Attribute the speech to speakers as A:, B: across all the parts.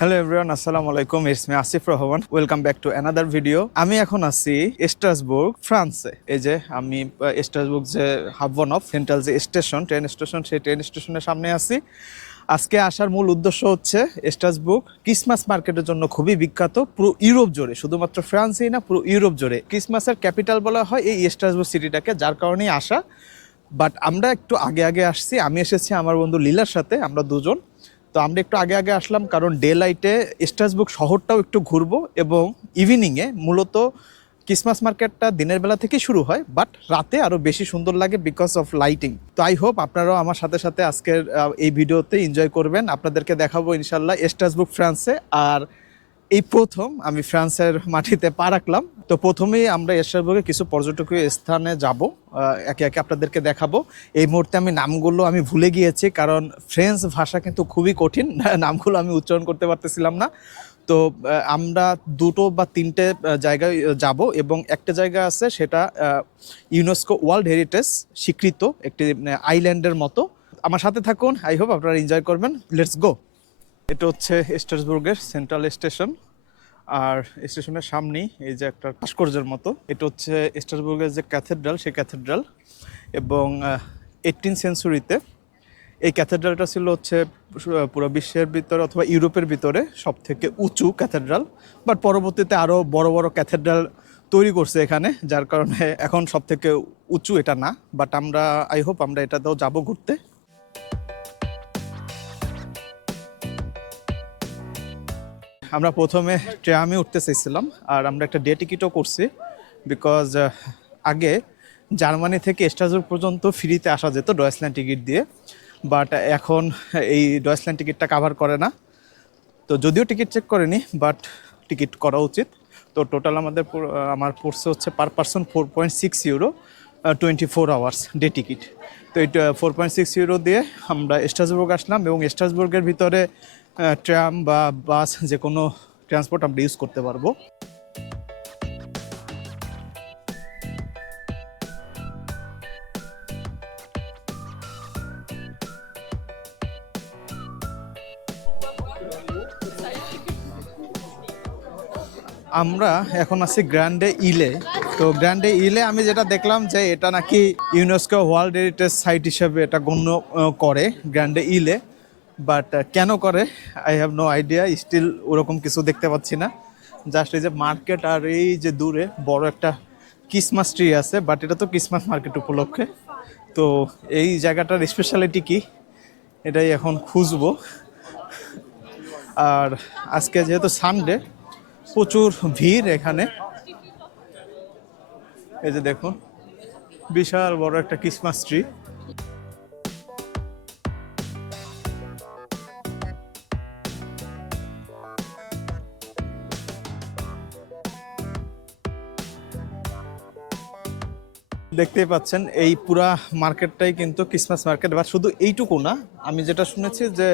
A: Hello everyone আসসালামু আলাইকুম। It's Asif Rahman welcome back to another video আমি এখন আছি স্ট্রাসবুর্গ ফ্রান্সে এই যে আমি স্ট্রাসবুর্গ যে হাবন অফ সেন্ট্রাল যে স্টেশন ট্রেন স্টেশন সেই ট্রেন স্টেশনের সামনে আছি। আজকে আসার মূল উদ্দেশ্য হচ্ছে স্ট্রাসবুর্গ ক্রিসমাস মার্কেটের জন্য খুবই বিখ্যাত, পুরো ইউরোপ জুড়ে। শুধুমাত্র ফ্রান্সেই না, পুরো ইউরোপ জুড়ে। ক্রিসমাসের ক্যাপিটাল বলা হয় এই স্ট্রাসবুর্গ সিটিটাকে যার কারণেই আসা। বাট আমরা একটু আগে আগে আসছি। আমি এসেছি আমার বন্ধু লীলার সাথে, আমরা দুজন। তো আমরা একটু আগে আগে আসলাম, কারণ ডে লাইটে স্ট্রাসবুর্গ শহরটাও একটু ঘুরবো এবং ইভিনিংয়ে মূলত ক্রিসমাস মার্কেটটা দিনের বেলা থেকে শুরু হয় বাট রাতে আরও বেশি সুন্দর লাগে বিকজ অফ লাইটিং তো আই হোপ আপনারাও আমার সাথে সাথে আজকের এই ভিডিওতে এনজয় করবেন। আপনাদেরকে দেখাবো ইনশাল্লাহ স্ট্রাসবুর্গ ফ্রান্সে আর এই প্রথম আমি ফ্রান্সের মাটিতে পা রাখলাম। তো প্রথমেই আমরা স্ট্রাসবুর্গে কিছু পর্যটকীয় স্থানে যাব একে একে আপনাদেরকে দেখাবো। এই মুহূর্তে আমি নামগুলো আমি ভুলে গিয়েছি, কারণ ফ্রেঞ্চ ভাষা কিন্তু খুবই কঠিন, নামগুলো আমি উচ্চারণ করতে পারতেছিলাম না। তো আমরা দুটো বা তিনটে জায়গায় যাব এবং একটা জায়গা আছে সেটা ইউনেস্কো ওয়ার্ল্ড হেরিটেজ স্বীকৃত একটি আইল্যান্ডের মতো। আমার সাথে থাকুন আই হোপ আপনারা এনজয় করবেন। লেটস গো এটা হচ্ছে স্ট্রাসবুর্গের সেন্ট্রাল স্টেশন। আর স্টেশনের সামনেই এই যে একটা ভাস্কর্যের মতো, এটা হচ্ছে স্ট্রাসবুর্গের যে ক্যাথেড্রাল, সেই ক্যাথেড্রাল। এবং এইটিন সেঞ্চুরিতে এই ক্যাথেড্রালটা ছিল হচ্ছে পুরো বিশ্বের ভিতরে অথবা ইউরোপের ভিতরে সব থেকে উঁচু ক্যাথেড্রাল। বাট পরবর্তীতে আরও বড় বড় ক্যাথেড্রাল তৈরি করছে এখানে, যার কারণে এখন সব থেকে উঁচু এটা না। বাট আমরা আই হোপ আমরা এটাতেও যাব ঘুরতে। আমরা প্রথমে ট্রামে উঠতে চাইছিলাম আর আমরা একটা ডে টিকিটও করছি বিকজ আগে জার্মানি থেকে স্ট্রাসবুর্গ পর্যন্ত ফ্রিতে আসা যেত ডয়েসল্যান্ড টিকিট দিয়ে বাট এখন এই ডয়েসল্যান্ড টিকিটটা কাভার করে না। তো যদিও টিকিট চেক করেনি বাট টিকিট করা উচিত। তো টোটাল আমাদের আমার পড়ছে হচ্ছে per person four point six euro twenty four hours day ticket তো এই ফোর পয়েন্ট সিক্স ইউরো দিয়ে আমরা স্ট্রাসবুর্গ আসলাম এবং স্ট্রাসবুর্গের ভিতরে ট্রাম বা বাস যে কোনো ট্রান্সপোর্ট আমরা ইউজ করতে পারব। আমরা এখন আছি গ্র্যান্ডে ইলে তো গ্র্যান্ডে ইলে আমি যেটা দেখলাম যে এটা নাকি ইউনেস্কো ওয়ার্ল্ড হেরিটেজ সাইট হিসেবে এটা গণ্য করে গ্র্যান্ডে ইলে বাট কেন করে? I have no idea still ওরকম কিছু দেখতে পাচ্ছি না। জাস্ট এই যে মার্কেট আর এই যে দূরে বড় একটা ক্রিসমাস ট্রি আছে বাট এটা তো ক্রিসমাস মার্কেট উপলক্ষে। তো এই জায়গাটার স্পেশালিটি কি? এটাই এখন খুঁজবো। আর আজকে যেহেতু সানডে প্রচুর ভিড় এখানে। এই যে দেখুন, বিশাল বড় একটা ক্রিসমাস ট্রি দেখতেই পাচ্ছেন, এই পুরা মার্কেটটাই কিন্তু ক্রিসমাস মার্কেট বা শুধু এইটুকু না, আমি যেটা শুনেছি যে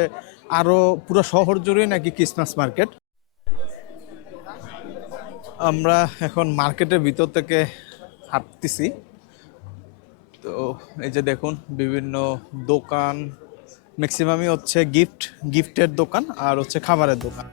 A: আরও পুরো শহর জুড়ে নাকি ক্রিসমাস মার্কেট আমরা এখন মার্কেটের ভিতর থেকে হাঁটতেছি। তো এই যে দেখুন, বিভিন্ন দোকান ম্যাক্সিমামই হচ্ছে গিফট গিফটের দোকান আর হচ্ছে খাবারের দোকান।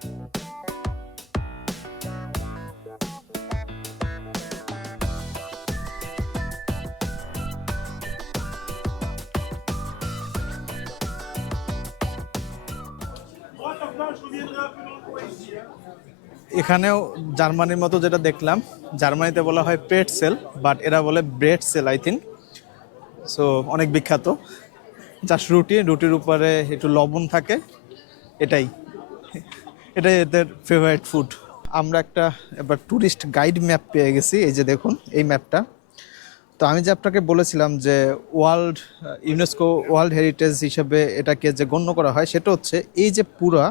A: এখানেও জার্মানির মতো যেটা দেখলাম, জার্মানিতে বলা হয় পেট সেল বাট এরা বলে bread sell I think so অনেক বিখ্যাত। জাস্ট রুটি, রুটির উপরে একটু লবণ থাকে, এটাই। এটাই এদের ফেভারিট ফুড আমরা একটা এবার ট্যুরিস্ট গাইড ম্যাপ পেয়ে গেছি, এই যে দেখুন, এই ম্যাপটা তো আমি যে আপনাকে বলেছিলাম যে ওয়ার্ল্ড ইউনেস্কো ওয়ার্ল্ড হেরিটেজ হিসেবে এটাকে যে গণ্য করা হয়, সেটা হচ্ছে এই যে পুরা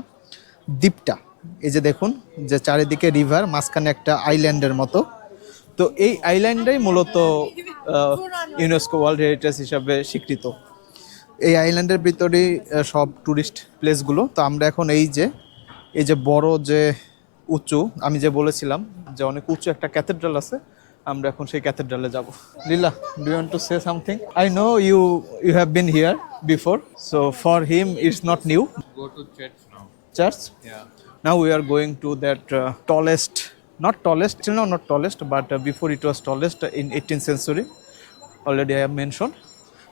A: দ্বীপটা। এই যে দেখুন যে চারিদিকে রিভার মাঝখানে একটা আইল্যান্ডের মতো। তো এই আইল্যান্ডটাই মূলত ইউনেস্কো ওয়ার্ল্ড হেরিটেজ হিসাবে স্বীকৃত। এই আইল্যান্ডের ভিতরেই সব ট্যুরিস্ট প্লেসগুলো তো আমরা এখন এই যে এই যে বড় যে উঁচু আমি যে বলেছিলাম যে অনেক উঁচু একটা ক্যাথেড্রাল আছে আমরা এখন সেই ক্যাথেড্রালে যাব। Leela do you to say something I know you you have been here before so for him it's not new
B: Go to church now.
A: Church. Now we are going to that uh, tallest not tallest still now not tallest but uh, before it was tallest in 18th century already i have mentioned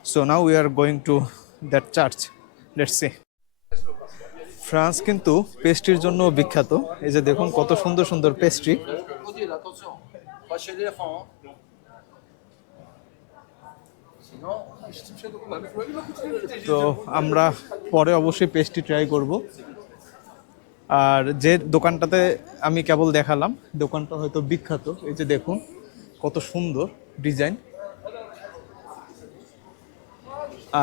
A: so now we are going to that church let's see France কিন্তু পেস্ট্রির জন্য বিখ্যাত এই যে দেখুন কত সুন্দর সুন্দর পেস্ট্রি তো আমরা পরে অবশ্যই পেস্ট্রি ট্রাই করব আর যে দোকানটাতে আমি কেবল দেখালাম, দোকানটা হয়তো বিখ্যাত। এই যে দেখুন, কত সুন্দর ডিজাইন।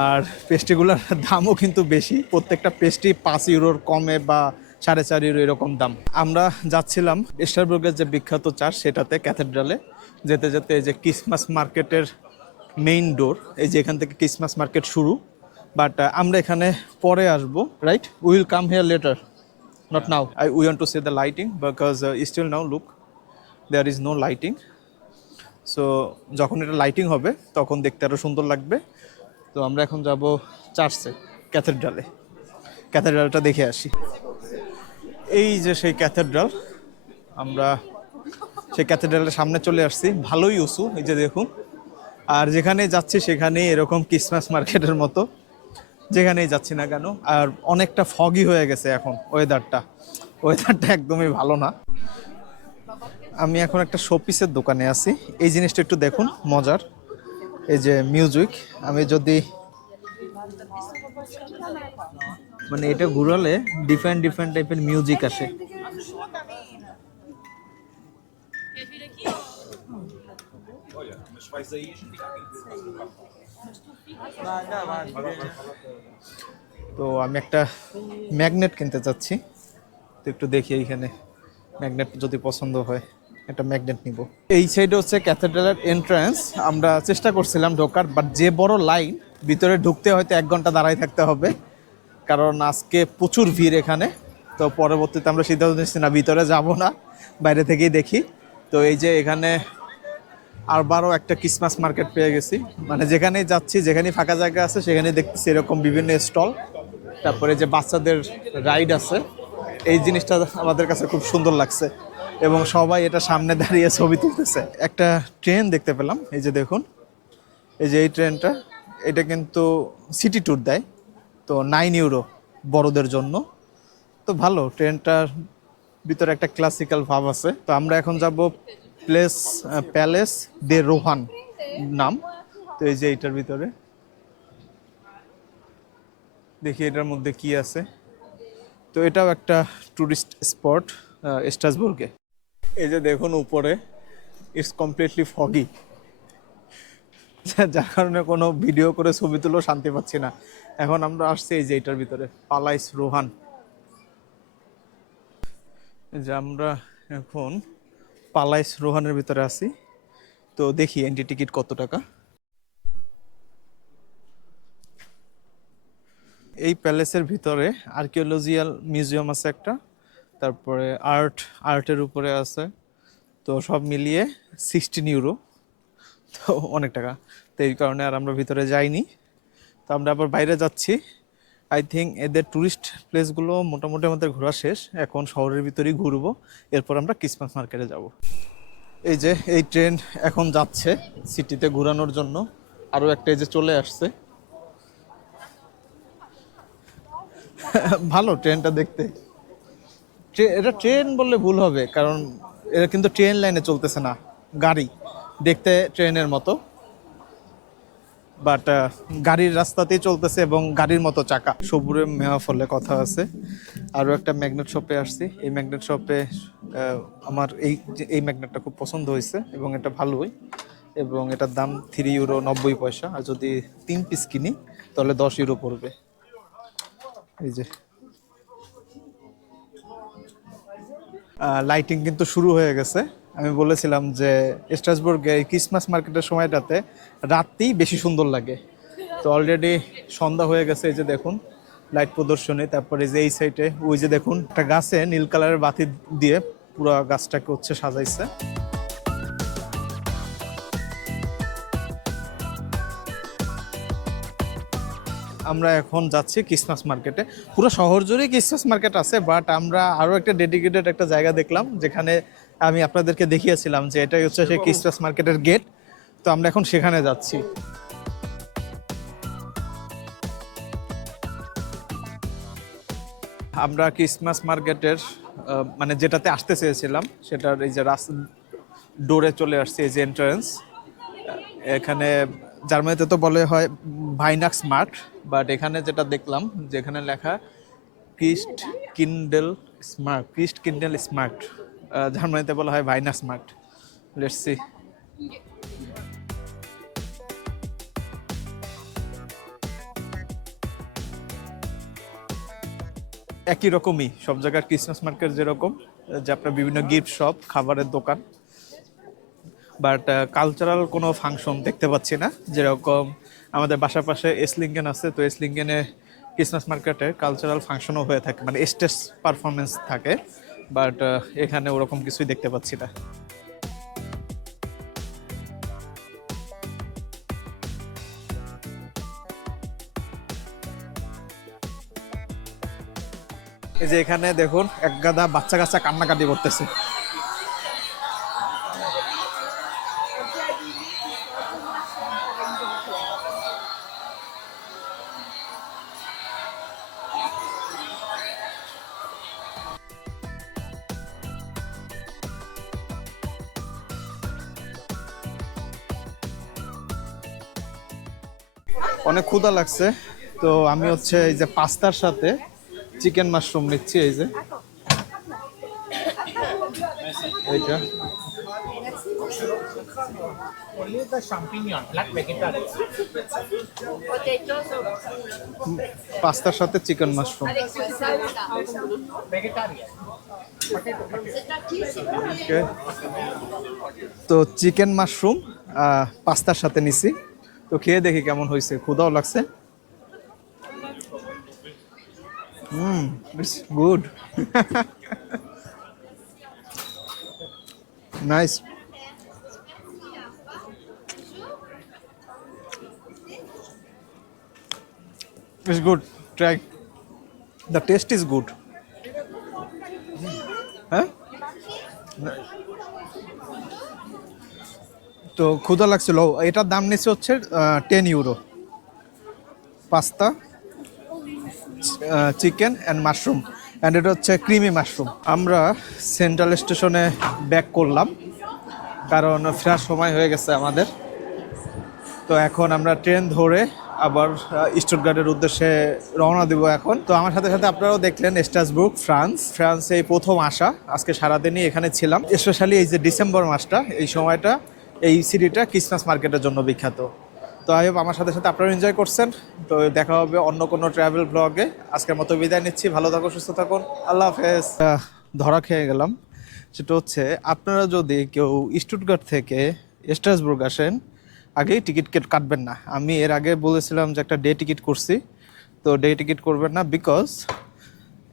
A: আর পেস্ট্রিগুলোর দামও কিন্তু বেশি। প্রত্যেকটা পেস্ট্রি পাঁচ ইউরোর কমে বা সাড়ে চার ইউরো এরকম দাম। আমরা যাচ্ছিলাম স্টারবুর্গের যে বিখ্যাত চার্চ সেটাতে ক্যাথেড্রালে। যেতে যেতে এই যে ক্রিসমাস মার্কেটের মেইন ডোর, এই যে এখান থেকে ক্রিসমাস মার্কেট শুরু। বাট আমরা এখানে পরে আসব, right? Will come here later. Not now I we want to see the lighting because still now look there is no lighting so যখন এটা লাইটিং হবে তখন দেখতে আরও সুন্দর লাগবে। তো আমরা এখন যাব চার্চে ক্যাথেড্রালে। ক্যাথেড্রালটা দেখে আসি। এই যে সেই ক্যাথেড্রাল আমরা সেই ক্যাথেড্রালের সামনে চলে আসছি। ভালোই উঁচু এই যে দেখুন। আর যেখানেই যাচ্ছি সেখানেই এরকম ক্রিসমাস মার্কেটের মতো। যেখানেই যাচ্ছি না কেন আর অনেকটা ফগি হয়ে গেছে এখন ওয়েদারটা ওয়েদারটা একদমই ভালো না। আমি এখন একটা শোপিসের দোকানে আছি। এই জিনিসটা একটু দেখুন মজার। এই যে মিউজিক আমি যদি মানে এটা ঘুরালে ডিফারেন্ট ডিফারেন্ট টাইপের মিউজিক আসে। তো আমি একটা ম্যাগনেট কিনতে চাচ্ছি। তো একটু দেখি এইখানে ম্যাগনেট যদি পছন্দ হয়, একটা ম্যাগনেট নিব। এই সাইডে হচ্ছে ক্যাথেড্রালের এন্ট্রান্স আমরা চেষ্টা করছিলাম ঢোকার বাট যে বড় লাইন ভিতরে ঢুকতে হয়তো এক ঘণ্টা দাঁড়াই থাকতে হবে। কারণ আজকে প্রচুর ভিড় এখানে। তো পরবর্তীতে আমরা সিদ্ধান্ত নিচ্ছি, না, ভিতরে যাব না, বাইরে থেকেই দেখি। তো এই যে এখানে আরবারও একটা ক্রিসমাস মার্কেট পেয়ে গেছি। মানে যেখানেই যাচ্ছি, যেখানেই ফাঁকা জায়গা আছে, সেখানেই দেখতেছি এরকম বিভিন্ন স্টল। তারপরে যে বাচ্চাদের রাইড আছে, এই জিনিসটা আমাদের কাছে খুব সুন্দর লাগছে এবং সবাই এটা সামনে দাঁড়িয়ে ছবি তুলতেছে। একটা ট্রেন দেখতে পেলাম, এই যে দেখুন, এই যে এই ট্রেনটা এটা কিন্তু সিটি ট্যুর দেয়, তো নাইন ইউরো বড়দের জন্য। তো ভালো ট্রেনটার ভিতরে একটা ক্লাসিক্যাল ভাব আছে। তো আমরা এখন যাব প্লেস প্যালেস দে রোহান নাম। তো এই যে এইটার ভিতরে। দেখি এটার মধ্যে কি আছে। তো এটাও একটা টুরিস্ট স্পট স্ট্রাসবুর্গে এই যে দেখুন উপরে ইটস কমপ্লিটলি ফগি যার কারণে কোনো ভিডিও করে ছবি তুলেও শান্তি পাচ্ছি না। এখন আমরা আসছি এই যে এটার ভিতরে পালাইস রোহান যে আমরা এখন পালাইস রোহানের ভিতরে আছি। তো দেখি এন্ট্রি টিকিট কত টাকা। এই প্যালেসের ভিতরে আর্কিওলজিয়াল মিউজিয়াম আছে একটা, তারপরে আর্ট, আর্টের উপরে আছে। তো সব মিলিয়ে সিক্সটিন ইউরো। তো অনেক টাকা। তো এই কারণে আর আমরা ভিতরে যাইনি। তো আমরা আবার বাইরে যাচ্ছি। আই থিঙ্ক এদের টুরিস্ট প্লেসগুলো মোটামুটি আমাদের ঘোরা শেষ। এখন শহরের ভিতরেই ঘুরবো। এরপর আমরা ক্রিসমাস মার্কেটে যাব। এই যে, এই ট্রেন এখন যাচ্ছে সিটিতে ঘোরানোর জন্য। আরও একটা এই যে চলে আসছে। ভালো ট্রেনটা দেখতে। এটা ট্রেন বললে ভুল হবে, কারণ এটা কিন্তু ট্রেন লাইনে চলতেছে না, গাড়ি। দেখতে ট্রেনের মতো। বাট গাড়ির রাস্তাতেই চলতেছে এবং গাড়ির মতো চাকা। সবুরে মেওয়া ফলে কথা আছে। আরও একটা ম্যাগনেট শপে আসছি। এই ম্যাগনেট শপে আমার এই এই ম্যাগনেটটা খুব পছন্দ হয়েছে এবং এটা ভালোই। এবং এটার দাম থ্রি ইউরো নব্বই পয়সা। আর যদি তিন পিস কিনি, তাহলে দশ ইউরো পড়বে। এই যে। লাইটিং কিন্তু শুরু হয়ে গেছে। আমি বলেছিলাম যে স্ট্রাসবুর্গে ক্রিসমাস মার্কেটের সময়টাতে রাতেই বেশি সুন্দর লাগে। তো অলরেডি সন্ধ্যা হয়ে গেছে, এই যে দেখুন লাইট প্রদর্শনী, তারপরে যে এই সাইডে ওই যে দেখুন, একটা গাছে নীল কালারের বাতি দিয়ে পুরো গাছটাকে হচ্ছে সাজাইছে। আমরা এখন যাচ্ছি ক্রিসমাস মার্কেটে। পুরো শহর জুড়েই ক্রিসমাস মার্কেট আছে বাট আমরা আরও একটা ডেডিকেটেড একটা জায়গা দেখলাম, যেখানে আমি আপনাদেরকে দেখিয়েছিলাম যে এটাই হচ্ছে সেই ক্রিসমাস মার্কেটের গেট তো আমরা এখন সেখানে যাচ্ছি। আমরা ক্রিসমাস মার্কেটের মানে যেটাতে আসতে চেয়েছিলাম সেটার এই যে রাস্তা ডোরে চলে আসছে এই যে এন্ট্রান্স এখানে জার্মানিতে তো বলে হয় ভাইনাক্স মার্ট বাট এখানে যেটা দেখলাম যেখানে লেখা ক্রিস্ট কিন্ডেল স্মার্ট ক্রিস্ট কিন্ডেল স্মার্ট জার্মানিতে বলা হয় ভাইনাস মার্ট লেটস একই রকমই, সব জায়গার ক্রিসমাস মার্কেট যেরকম, যে আপনার বিভিন্ন গিফট শপ খাবারের দোকান। বাট কালচারাল কোনো ফাংশন দেখতে পাচ্ছি না। যেরকম আমাদের বাসার পাশে এসলিঙ্গেন আছে, তো এসলিঙ্গেনে ক্রিসমাস মার্কেটে কালচারাল ফাংশনও হয়ে থাকে। মানে স্টেজ পারফরমেন্স থাকে। বাট এখানে ওরকম কিছুই দেখতে পাচ্ছি না। এই যে এখানে দেখুন, এক গাদা বাচ্চা কাচ্চা কান্নাকাটি করতেছে। অনেক ক্ষুধা লাগছে। তো আমি হচ্ছে এই যে পাস্তার সাথে চিকেন মাশরুম নিচ্ছি, এই যে। এইটা. পাস্তার সাথে চিকেন মাশরুম। তো চিকেন মাশরুম পাস্তার সাথে নিছি। তো খেয়ে দেখি কেমন হয়েছে। ক্ষুদাও লাগছে। Good nice it's good try the taste is good হ্যাঁ তো ক্ষুধা লাগছিল। এটার দাম নিচ্ছে হচ্ছে ten euro pasta chicken and mushroom and এটা হচ্ছে ক্রিমি মাশরুম আমরা সেন্ট্রাল স্টেশনে ব্যাক করলাম, কারণ ফেরার সময় হয়ে গেছে আমাদের। তো এখন আমরা ট্রেন ধরে আবার স্টুটগার্ডের উদ্দেশ্যে রওনা দিব এখন। তো আমার সাথে সাথে আপনারাও দেখলেন স্ট্রাসবুর্গ ফ্রান্স ফ্রান্সে এই প্রথম আসা। আজকে সারাদিনই এখানে ছিলাম। স্পেশালি এই যে ডিসেম্বর মাসটা, এই সময়টা এই সিটিটা ক্রিসমাস মার্কেটের জন্য বিখ্যাত। তো আই হোপ আমার সাথে সাথে আপনারা এনজয় করছেন। তো দেখা হবে অন্য কোনো ট্রাভেল ব্লগে আজকের মতো বিদায় নিচ্ছি। ভালো থাকুন, সুস্থ থাকুন। আল্লাহ হাফেজ। ধরা খেয়ে গেলাম। সেটা হচ্ছে, আপনারা যদি কেউ স্টুটগার্ট থেকে স্ট্রাসবুর্গ আসেন, আগেই টিকিট কেট- কাটবেন না। আমি এর আগে বলেছিলাম যে একটা ডে টিকিট করছি। তো ডে টিকিট করবেন না বিকজ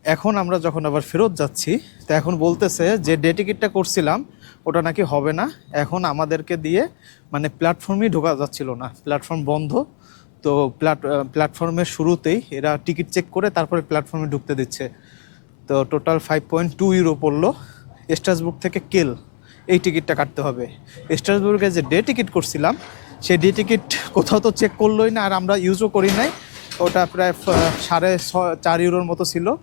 A: এখন আমরা যখন আবার ফেরত যাচ্ছি, তো এখন বলতেছে যে ডে টিকিটটা করছিলাম ওটা নাকি হবে না। এখন আমাদেরকে দিয়ে মানে প্ল্যাটফর্মই ঢোকা যাচ্ছিল না। প্ল্যাটফর্ম বন্ধ। তো প্ল্যাট প্ল্যাটফর্মের শুরুতেই এরা টিকিট চেক করে তারপরে প্ল্যাটফর্মে ঢুকতে দিচ্ছে। তো total five point two euro পড়ল। স্ট্রাসবুর্গ থেকে কেল, এই টিকিটটা কাটতে হবে। স্ট্রাসবুর্গে যে ডে টিকিট করছিলাম, সেই ডে টিকিট কোথাও তো চেক করলোই না, আর আমরা ইউজও করি নাই। ওটা প্রায় সাড়ে ছ- চার ইউরোর মতো ছিল।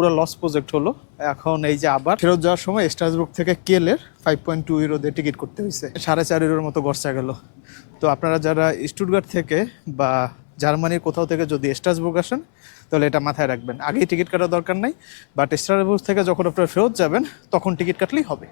A: পুরো লস প্রজেক্ট হলো। এখন এই যে আবার ফেরত যাওয়ার সময় স্ট্রাসবুর্গ থেকে কেলের ফাইভ পয়েন্ট টু ইউরো দিয়ে টিকিট করতে হয়েছে। সাড়ে চার ইউরোর মতো গড়চা গেল। তো আপনারা যারা স্টুটগার্ট থেকে বা জার্মানির কোথাও থেকে যদি স্ট্রাসবুর্গ আসেন, তাহলে এটা মাথায় রাখবেন। আগেই টিকিট কাটার দরকার নাই বাট স্ট্রাসবুর্গ থেকে যখন আপনারা ফেরত যাবেন, তখন টিকিট কাটলেই হবে।